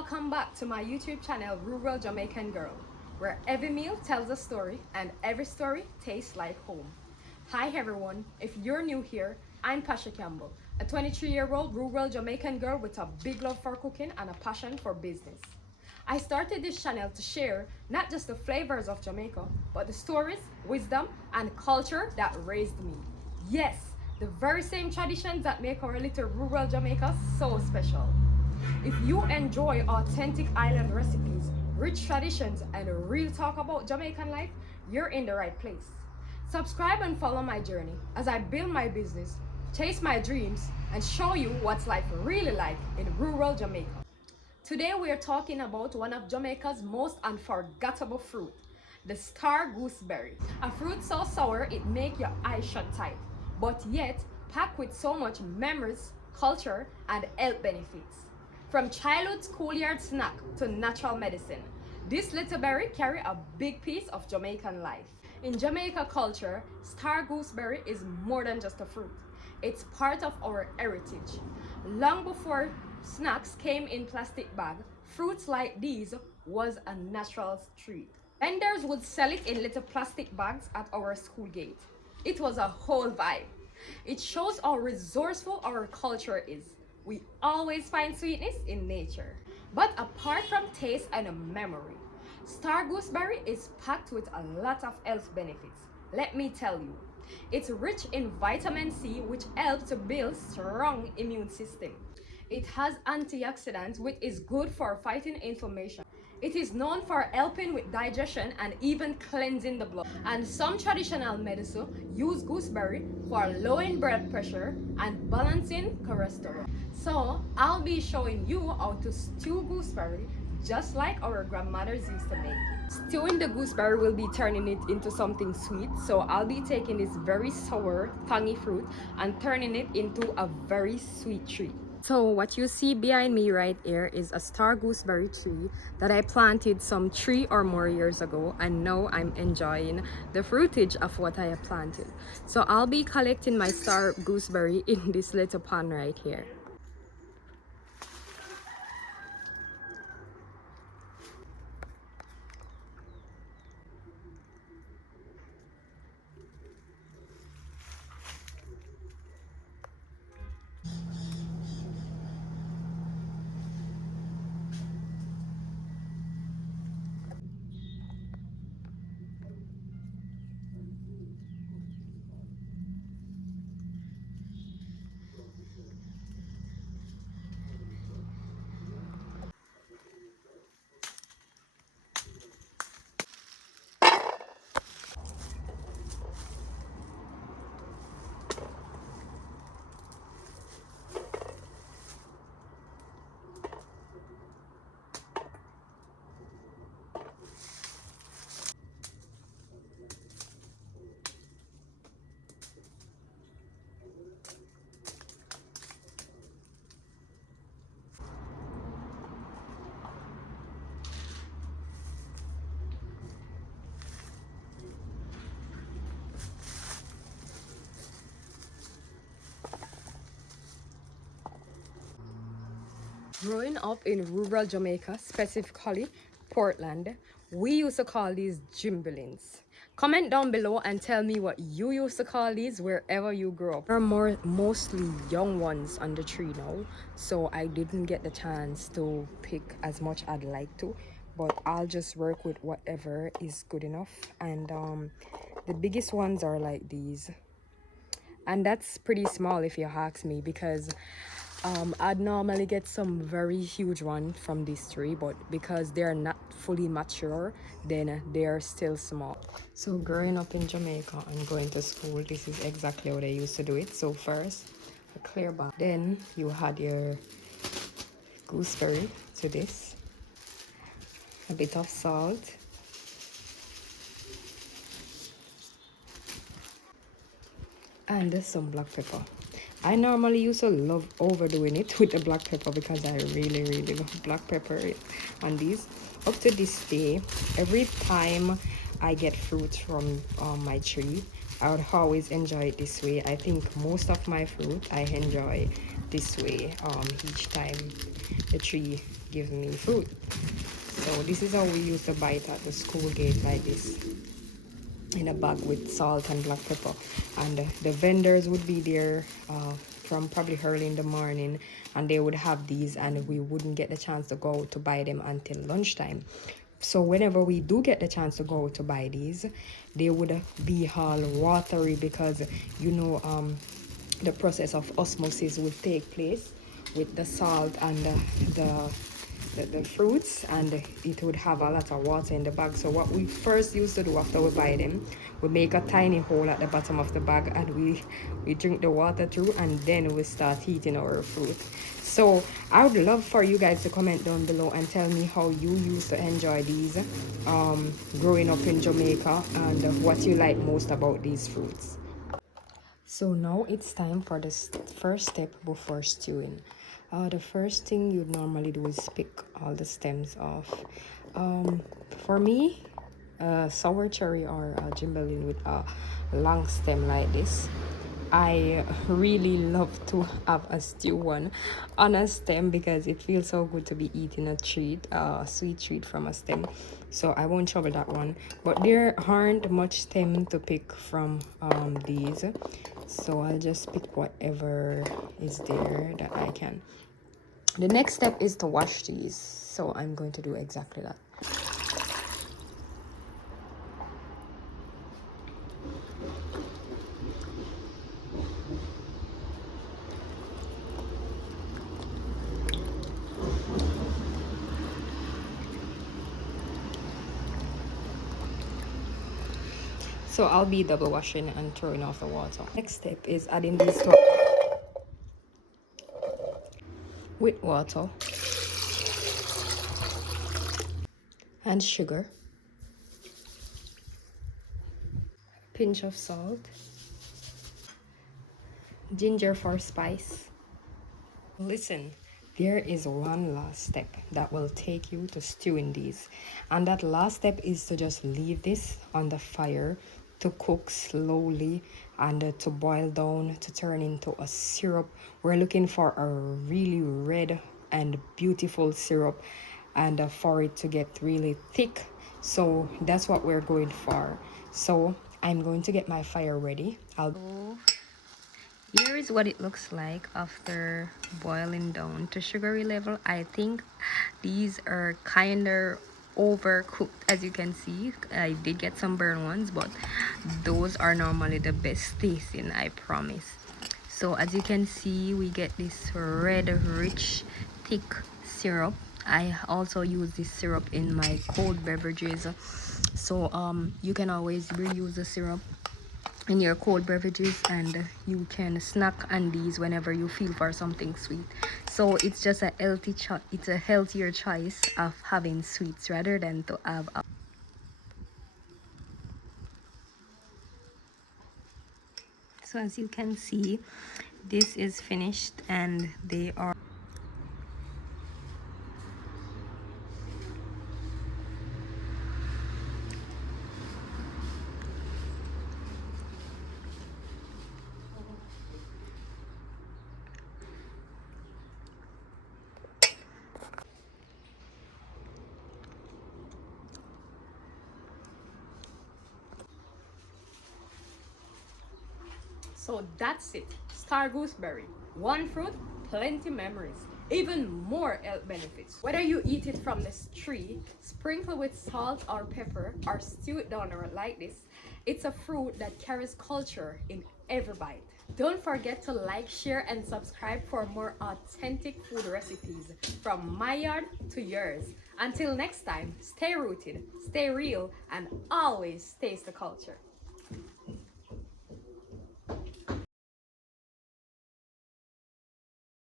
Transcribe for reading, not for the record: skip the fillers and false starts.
Welcome back to my YouTube channel, Rural Jamaican Girl, where every meal tells a story and every story tastes like home. Hi everyone, if you're new here, I'm Pasha Campbell, a 23-year-old rural Jamaican girl with a big love for cooking and a passion for business. I started this channel to share not just the flavors of Jamaica, but the stories, wisdom, and culture that raised me. Yes, the very same traditions that make our little rural Jamaica so special. If you enjoy authentic island recipes, rich traditions, and a real talk about Jamaican life, you're in the right place. Subscribe and follow my journey as I build my business, chase my dreams, and show you what's life really like in rural Jamaica. Today we are talking about one of Jamaica's most unforgettable fruit, the star gooseberry. A fruit so sour it make your eyes shut tight, but yet packed with so much memories, culture, and health benefits. From childhood schoolyard snack to natural medicine, this little berry carry a big piece of Jamaican life. In Jamaica culture, star gooseberry is more than just a fruit. It's part of our heritage. Long before snacks came in plastic bag, fruits like these was a natural treat. Vendors would sell it in little plastic bags at our school gate. It was a whole vibe. It shows how resourceful our culture is. We always find sweetness in nature. But apart from taste and memory, star gooseberry is packed with a lot of health benefits. Let me tell you, it's rich in vitamin C, which helps to build strong immune system. It has antioxidants, which is good for fighting inflammation. It is known for helping with digestion and even cleansing the blood. And some traditional medicine use gooseberry for lowering blood pressure and balancing cholesterol. So I'll be showing you how to stew gooseberry just like our grandmothers used to make. Stewing the gooseberry will be turning it into something sweet. So I'll be taking this very sour, tangy fruit and turning it into a very sweet treat. So what you see behind me right here is a star gooseberry tree that I planted some 3 or more years ago, and now I'm enjoying the fruitage of what I have planted. So I'll be collecting my star gooseberry in this little pond right here. Growing up in rural Jamaica, specifically Portland, we used to call these gimbalins. Comment down below and tell me what you used to call these wherever you grew up. There are mostly young ones on the tree now, so I didn't get the chance to pick as much I'd like to, but I'll just work with whatever is good enough. And the biggest ones are like these, and that's pretty small if you ask me, because I'd normally get some very huge one from this tree, but because they're not fully mature, then they're still small. So growing up in Jamaica and going to school, this is exactly what I used to do it. So first, a clear bag. Then you add your gooseberry to this, a bit of salt, and some black pepper. I normally used to love overdoing it with the black pepper because I really love black pepper on these. Up to this day, every time I get fruit from my tree, I would always enjoy it this way. I think most of my fruit I enjoy this way, each time the tree gives me fruit. So this is how we used to buy it at the school gate, like this, in a bag with salt and black pepper. And the vendors would be there from probably early in the morning, and they would have these, and we wouldn't get the chance to go to buy them until lunchtime. So whenever we do get the chance to go to buy these, they would be all watery, because the process of osmosis will take place with the salt and the fruits, and it would have a lot of water in the bag. So what we first used to do after we buy them, we make a tiny hole at the bottom of the bag, and we drink the water through, and then we start eating our fruit. So I would love for you guys to comment down below and tell me how you used to enjoy these growing up in Jamaica, and what you like most about these fruits. So now it's time for the first step before stewing. The first thing you'd normally do is pick all the stems off. For me, sour cherry or gimbalin with a long stem like this, I really love to have a stew one on a stem, because it feels so good to be eating a treat, a sweet treat from a stem. So I won't trouble that one, but there aren't much stem to pick from these, so I'll just pick whatever is there that I can. The next step is to wash these, so I'm going to do exactly that. So I'll be double washing and throwing off the water. Next step is adding these to with water and sugar, pinch of salt, ginger for spice. Listen, there is one last step that will take you to stewing these, and that last step is to just leave this on the fire to cook slowly, and to boil down to turn into a syrup. We're looking for a really red and beautiful syrup, and for it to get really thick. So that's what we're going for. So I'm going to get my fire ready. Here is what it looks like after boiling down to sugary level. I think these are kinda overcooked, as you can see. I did get some burnt ones, but those are normally the best tasting, I promise. So as you can see, we get this red, rich, thick syrup. I also use this syrup in my cold beverages, so you can always reuse the syrup in your cold beverages, and you can snack on these whenever you feel for something sweet. So it's just a healthier choice of having sweets rather than to have a. So as you can see, this is finished, and they are. So that's it. Star gooseberry. One fruit, plenty memories, even more health benefits. Whether you eat it from this tree, sprinkle with salt or pepper, or stew it down or like this, it's a fruit that carries culture in every bite. Don't forget to like, share, and subscribe for more authentic food recipes from my yard to yours. Until next time, stay rooted, stay real, and always taste the culture.